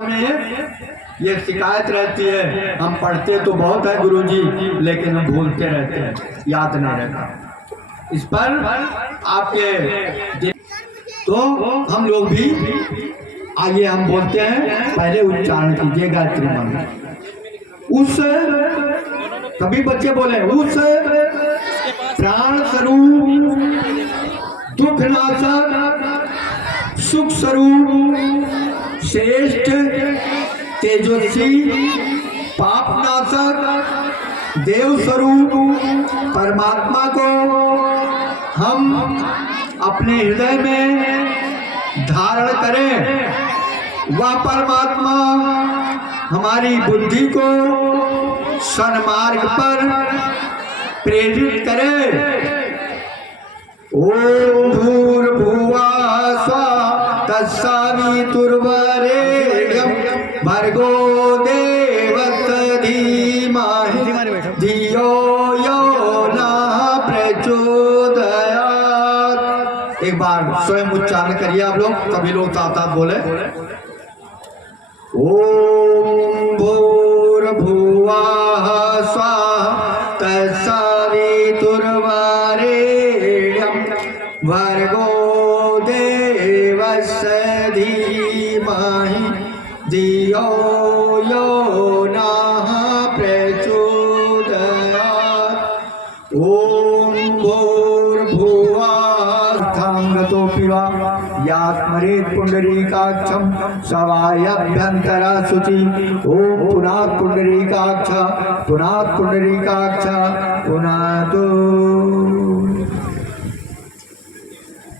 में ये शिकायत रहती है, हम पढ़ते तो बहुत है गुरुजी, लेकिन हम भूलते रहते हैं, याद नहीं रहता। इस पर आपके तो हम लोग भी आइए हम बोलते हैं, पहले उच्चारण कीजिए गायत्री मंत्र। उस सभी बच्चे बोले, उस प्राण स्वरूप दुख नाशक सुख स्वरूप श्रेष्ठ तेजस्वी पाप नाशक देव स्वरूप परमात्मा को हम अपने हृदय में धारण करें। वह परमात्मा हमारी बुद्धि को सन्मार्ग पर प्रेरित करे। ओम भूर्भुवः स्वः तत्सवितुर्वरेण्यं भर्गो देवस्य धीमहि धियो यो नः प्रचोदयात्। एक बार स्वयं उच्चारण करिए आप लोग, सभी लोग साथ बोले। ओम भूर्भुवः स्वः तत्सवितुर्वरेण्यं भर्गो देवस्य धीमहि धियो यो नः प्रचोदयात्। ओम भूर्भुवः गतोऽपि वा यात्मरेत् पुण्डरीकाक्षं सवायभ्यन्तरा शुचि। ओम पुनात् पुण्डरीकाक्ष पुनात् पुण्डरीकाक्ष पुनातु।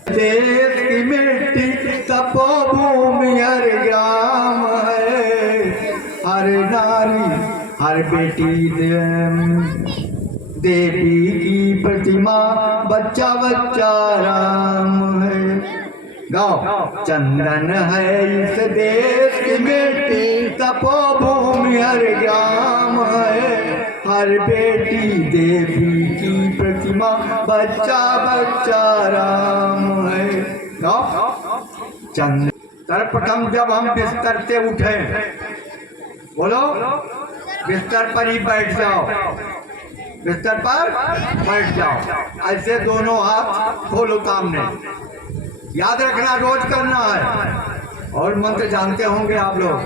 देश की मिट्टी तपोभूमि हर ग्राम है, हर नारी हर बेटी देवी की प्रतिमा, बच्चा बच्चा राम है। गाओ। चंदन है इस देश की मिट्टी तपोभूमि हर ग्राम है, हर बेटी देवी की प्रतिमा, बच्चा बच्चा राम है। गाओ। चंदन सर्वप्रथम जब हम बिस्तर से उठे, बोलो बिस्तर पर ही बैठ जाओ, बिस्तर पर बैठ जाओ, ऐसे दोनों हाथ खोलो सामने। याद रखना, रोज करना है। और मंत्र जानते होंगे आप लोग,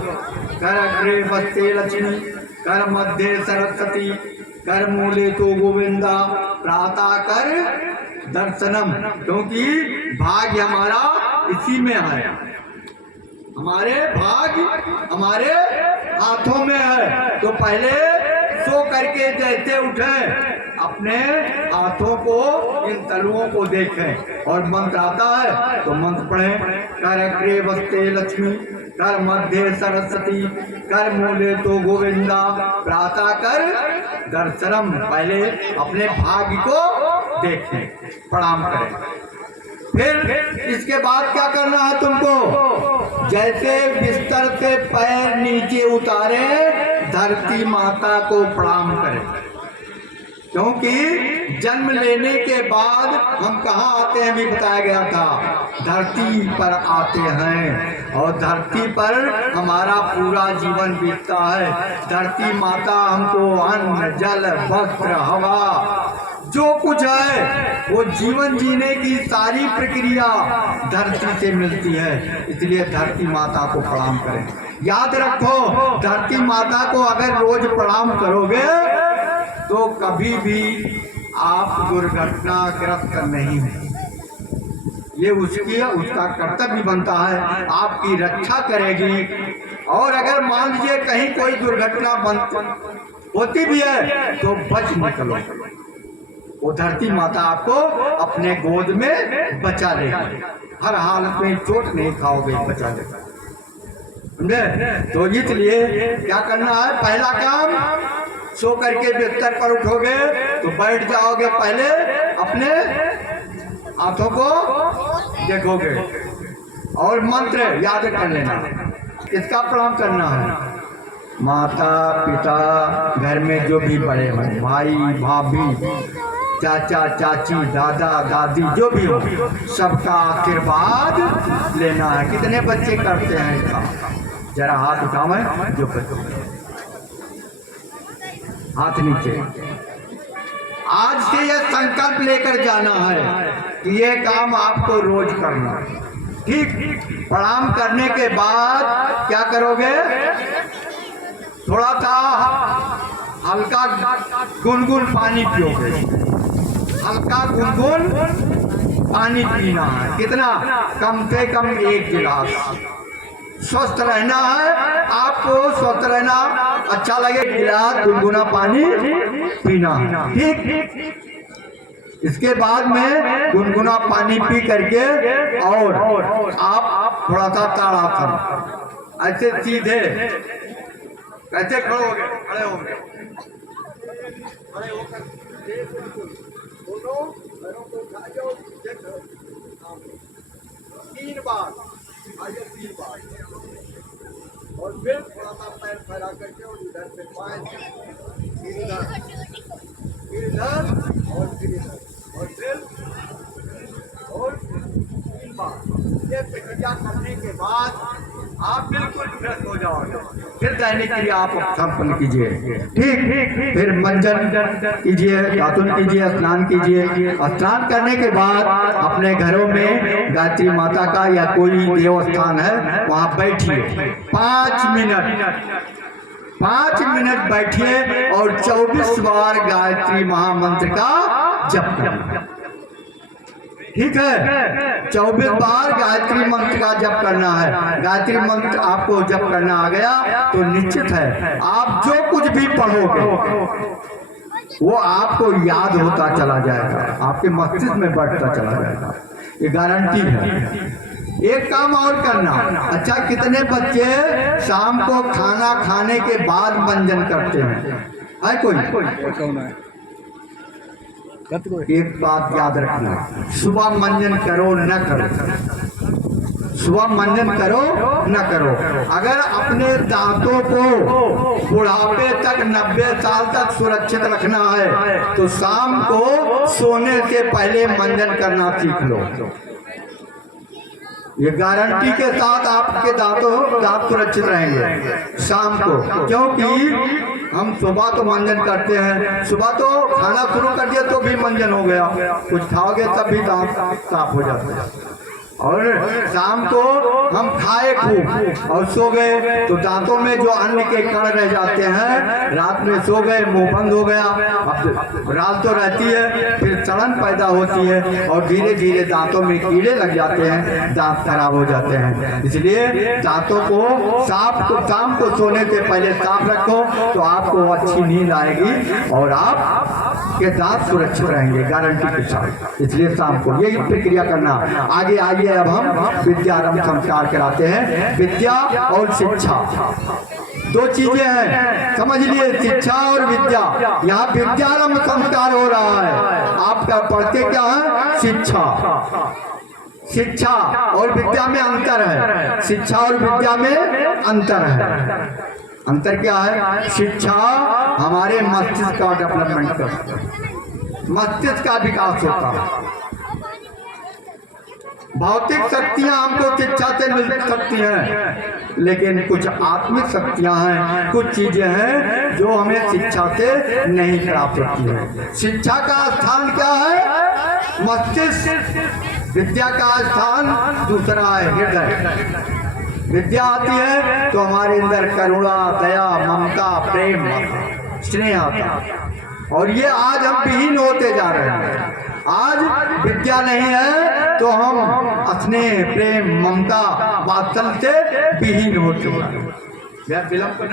कर अग्रे वस्ते लक्ष्मी, कर मध्य सरस्वती, कर मूले तो गोविंदा, प्रातः कर दर्शनम। क्योंकि भाग्य हमारा इसी में है, हमारे भाग्य हमारे हाथों में है। तो पहले सो करके जैसे उठे, अपने हाथों को, इन तलुओं को देखें और मंत्र आता है तो मंत्र पढ़ें। कर अग्रे वस्ते लक्ष्मी, कर मध्य सरस्वती, कर मूले तो गोविंदा, प्रातः कर दर्शनम। पहले अपने भाग्य को देखें, प्रणाम करें। फिर इसके बाद क्या करना है तुमको, जैसे बिस्तर से पैर नीचे उतारे, धरती माता को प्रणाम करें। क्योंकि जन्म लेने के बाद हम कहाँ आते हैं भी बताया गया था, धरती पर आते हैं और धरती पर हमारा पूरा जीवन बीतता है। धरती माता हमको अन्न जल वस्त्र हवा जो कुछ है वो जीवन जीने की सारी प्रक्रिया धरती से मिलती है। इसलिए धरती माता को प्रणाम करें। याद रखो, धरती माता को अगर रोज प्रणाम करोगे तो कभी भी आप दुर्घटनाग्रस्त नहीं है। ये उसका कर्तव्य बनता है, आपकी रक्षा करेगी। और अगर मान लीजिए कहीं कोई दुर्घटना होती भी है तो बच निकलो, वो धरती माता आपको अपने गोद में बचा लेगी। हर हालत में चोट नहीं खाओगे, बचा लेगा, समझे। तो इसलिए क्या करना है, पहला काम, सो करके बिस्तर पर उठोगे तो बैठ जाओगे, पहले अपने हाथों को देखोगे और मंत्र याद कर लेना। इसका प्रणाम करना है। माता पिता, घर में जो भी बड़े हो, भाई भाभी, चाचा चाची, दादा दादी, जो भी हो, सबका आशीर्वाद लेना है। कितने बच्चे करते हैं इसका? जरा हाथ उठावे जो हाथ नीचे। आज से ये संकल्प लेकर जाना है कि ये काम आपको रोज करना। ठीक, प्रणाम करने के बाद क्या करोगे? थोड़ा सा हल्का गुनगुन पानी पियोगे। हल्का गुनगुन पानी पीना है। कितना? कम से कम 1 गिलास। स्वस्थ रहना है आपको, स्वस्थ रहना अच्छा लगे, गिलास गुनगुना पानी पीना। ठीक, इसके बाद में गुनगुना पानी पी करके और आप थोड़ा सा ताड़ासन ऐसे सीधे कैसे खड़े होंगे? खड़े होंगे, खड़े होकर दोनों पैरों को उठा जाओ, 3 बार, आगे 3 बार, और फिर थोड़ा सा पैर फैला करके और इधर से पाँच, फिर इधर, फिर इधर और फिर इधर, और फिर और 3 बार। ये प्रक्रिया करने के बाद आप बिल्कुल फ्रेश हो जाओगे। फिर दैनिक क्रिया आप संपन्न कीजिए। ठीक, फिर मंजन कीजिए, दातुन कीजिए, स्नान कीजिए। स्नान करने के बाद अपने घरों में गायत्री माता का या कोई देव स्थान है वहाँ बैठिए 5 मिनट बैठिए और 24 बार गायत्री महामंत्र का जप करना। ठीक है, 24 बार गायत्री मंत्र का जप करना है। गायत्री मंत्र आपको जप करना आ गया तो निश्चित है आप जो कुछ भी पढ़ोगे वो आपको याद होता चला जाएगा, आपके मस्तिष्क में बढ़ता चला जाएगा। ये गारंटी है। एक काम और करना। अच्छा, कितने बच्चे शाम को खाना खाने के बाद मंजन करते हैं? है कोई? एक बात याद रखना, सुबह मंजन करो न करो, सुबह मंजन करो न करो। अगर अपने दांतों को बुढ़ापे तक 90 साल तक सुरक्षित रखना है तो शाम को सोने से पहले मंजन करना सीख लो। ये गारंटी के साथ आपके दांत सुरक्षित रहेंगे शाम को। क्योंकि हम सुबह तो मंजन करते हैं, सुबह तो खाना शुरू कर दिया तो भी मंजन हो गया, कुछ खाओगे तब भी दांत साफ हो जाते हैं। और शाम को हम खाए खूब और सो गए तो दांतों में जो अन्न के कण रह जाते हैं, रात में सो गए मुंह बंद हो गया, अब रात तो रहती है, फिर सड़न पैदा होती है और धीरे धीरे दांतों में कीड़े लग जाते हैं, दांत खराब हो जाते हैं। इसलिए दांतों को शाम को सोने से पहले साफ रखो तो आपको अच्छी नींद आएगी और आपके दांत सुरक्षित रहेंगे गारंटी के साथ। इसलिए शाम को यही प्रक्रिया करना। आगे आइए, अब हम विद्यारंभ संस्कार कराते हैं। विद्या और शिक्षा 2 चीजें हैं, समझ लिए, शिक्षा और विद्या। यहाँ विद्यारंभ संस्कार हो रहा है। आपका पढ़ते क्या है? शिक्षा और विद्या में अंतर है। शिक्षा और विद्या में अंतर है। अंतर क्या है? शिक्षा हमारे मस्तिष्क का डेवलपमेंट करता है, मस्तिष्क का विकास होता है। भौतिक शक्तियां हमको शिक्षा से मिल सकती हैं, लेकिन कुछ आत्मिक शक्तियां हैं, कुछ चीजें हैं जो हमें शिक्षा से नहीं प्राप्त होती है। शिक्षा का स्थान क्या है? मस्तिष्क। विद्या का स्थान दूसरा है, हृदय। विद्या आती है तो हमारे अंदर करुणा, दया, ममता, प्रेम, स्नेह आता है। और ये आज हम विहीन होते जा रहे हैं। आज विद्या नहीं है तो हम स्नेह, प्रेम, ममता, वात्सल्य से विहीन होते हैं।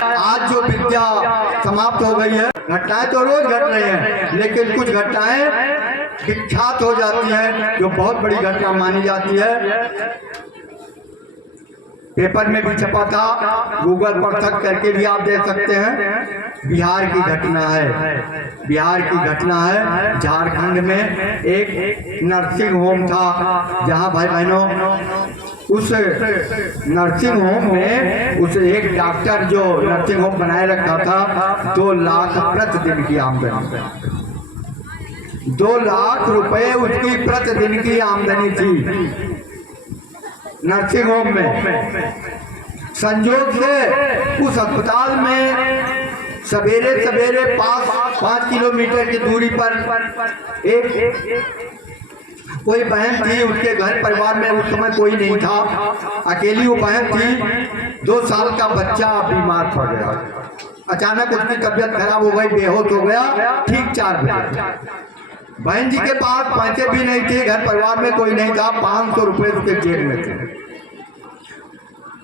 आज जो विद्या समाप्त हो गई है, घटनाएं तो रोज घट रही हैं, लेकिन कुछ घटनाएं विख्यात हो जाती हैं जो बहुत बड़ी घटना मानी जाती है। पेपर में भी छपा था, गूगल पर सर्च करके भी आप देख सकते हैं। बिहार की घटना है, बिहार की घटना है। झारखंड में एक नर्सिंग होम था, जहां भाई बहनों उस नर्सिंग होम में उस एक डॉक्टर जो नर्सिंग होम बनाए रखा था 2 लाख प्रतिदिन की आमदनी, 2 लाख रुपए उसकी प्रतिदिन की आमदनी थी नर्सिंग होम में। संजोग से उस अस्पताल में सवेरे सवेरे 5 किलोमीटर की दूरी पर एक कोई बहन थी। उसके घर परिवार में उस समय कोई नहीं था, अकेली वो बहन थी। 2 साल का बच्चा बीमार पड़ गया। अचानक उसकी तबीयत खराब हो गई, बेहोश हो गया। ठीक 4 बजे बहन जी के पास पैसे भी नहीं थे, घर परिवार में कोई नहीं था। 500 रुपए उसके जेब में थे।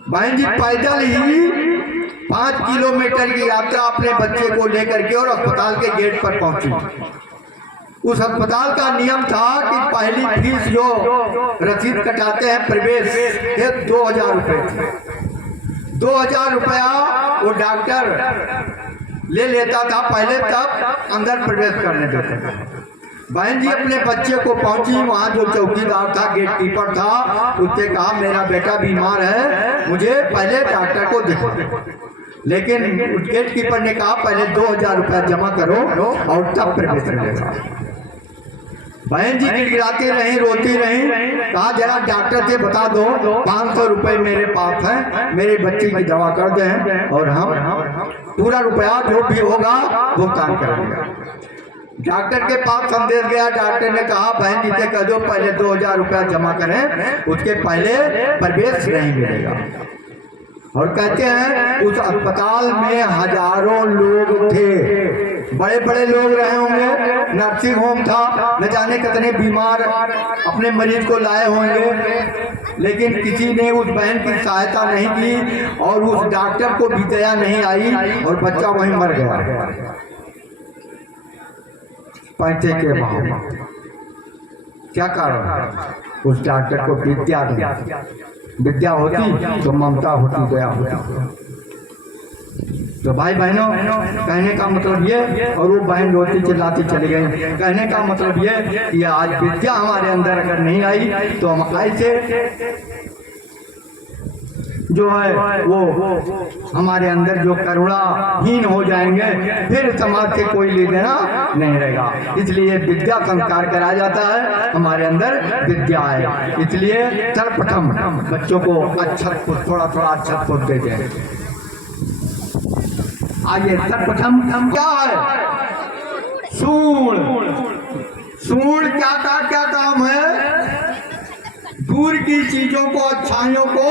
बहन जी पैदल ही 5 किलोमीटर की यात्रा अपने बच्चे को लेकर के और अस्पताल के गेट पर पहुंची। उस अस्पताल का नियम था कि पहली फीस जो रसीद कटाते हैं प्रवेश के 2000 रुपये, 2000 रुपया वो डॉक्टर ले लेता था पहले, तब अंदर प्रवेश करने देते थे। बहन जी अपने बच्चे को पहुंची, वहाँ जो चौकीदार था, गेट कीपर था, उससे कहा मेरा बेटा बीमार है, मुझे पहले डॉक्टर को दिखा। लेकिन गेट कीपर ने कहा पहले 2000 रुपया जमा करो और तब प्रवेश मिलेगा। बहन जी गिड़गिड़ाती रही, रोती रही। कहा जरा डॉक्टर से बता दो 500 रुपए मेरे पास है, मेरे बच्चे की दवा कर दें और हम पूरा रुपया जो भी होगा भुगतान करेंगे। डॉक्टर के पास संदेश गया। डॉक्टर ने कहा बहन जी से कह दो पहले 2000 रुपया जमा करें, उसके पहले प्रवेश नहीं मिलेगा। और कहते हैं उस अस्पताल में हजारों लोग थे, बड़े बड़े लोग रहे होंगे, नर्सिंग होम था, न जाने कितने बीमार अपने मरीज को लाए होंगे। लेकिन किसी ने उस बहन की सहायता नहीं की और उस डॉक्टर को भी दया नहीं आई और बच्चा वहीं मर गया पैसे के भाव। क्या कारण? उस डॉक्टर को विद्या नहीं। विद्या होती तो ममता होती, दया होती। तो भाई बहनों, कहने का मतलब ये, और वो बहन रोती चिल्लाती चली गई। कहने का मतलब ये कि आज विद्या हमारे अंदर अगर नहीं आई तो हम ऐसे जो है वो हमारे अंदर जो करुणाहीन हो जाएंगे, फिर समाज से कोई ले देना नहीं रहेगा। इसलिए विद्या संस्कार कराया जाता है, हमारे अंदर विद्या है। इसलिए सर्वप्रथम बच्चों को अक्षत को थोड़ा अक्षत को दे दें। आइए सर्वप्रथम क्या है? सूंड। सूंड क्या काम है? दूर की चीजों को, अच्छाइयों को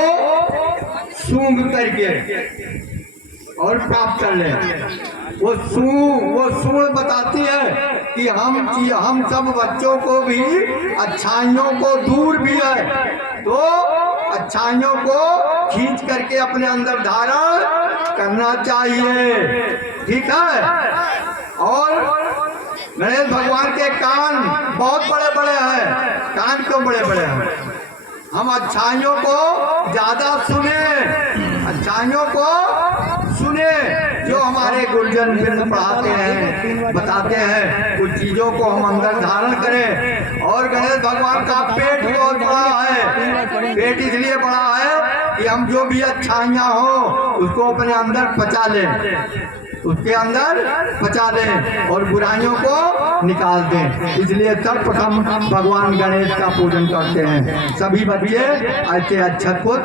सूंघ करके और प्राप्त कर ले। वो सूंड बताती है कि हम सब बच्चों को भी अच्छाइयों को दूर भी है तो अच्छाइयों को खींच करके अपने अंदर धारण करना चाहिए। ठीक है? और गणेश भगवान के कान बहुत बड़े बड़े हैं। कान क्यों बड़े बड़े हैं? हम अच्छाइयों को ज्यादा सुने, अच्छाइयों को सुने जो हमारे गुरुजन पढ़ाते हैं, बताते हैं, उन चीजों को हम अंदर धारण करें। और गणेश भगवान का पेट बहुत बड़ा है। पेट इसलिए बड़ा है कि हम जो भी अच्छाइयाँ हो उसको अपने अंदर पचा लें, उसके अंदर पचा दें और बुराइयों को निकाल दें। इसलिए सर्वप्रथम भगवान गणेश का पूजन करते हैं। सभी बच्चे ऐसे अक्षत को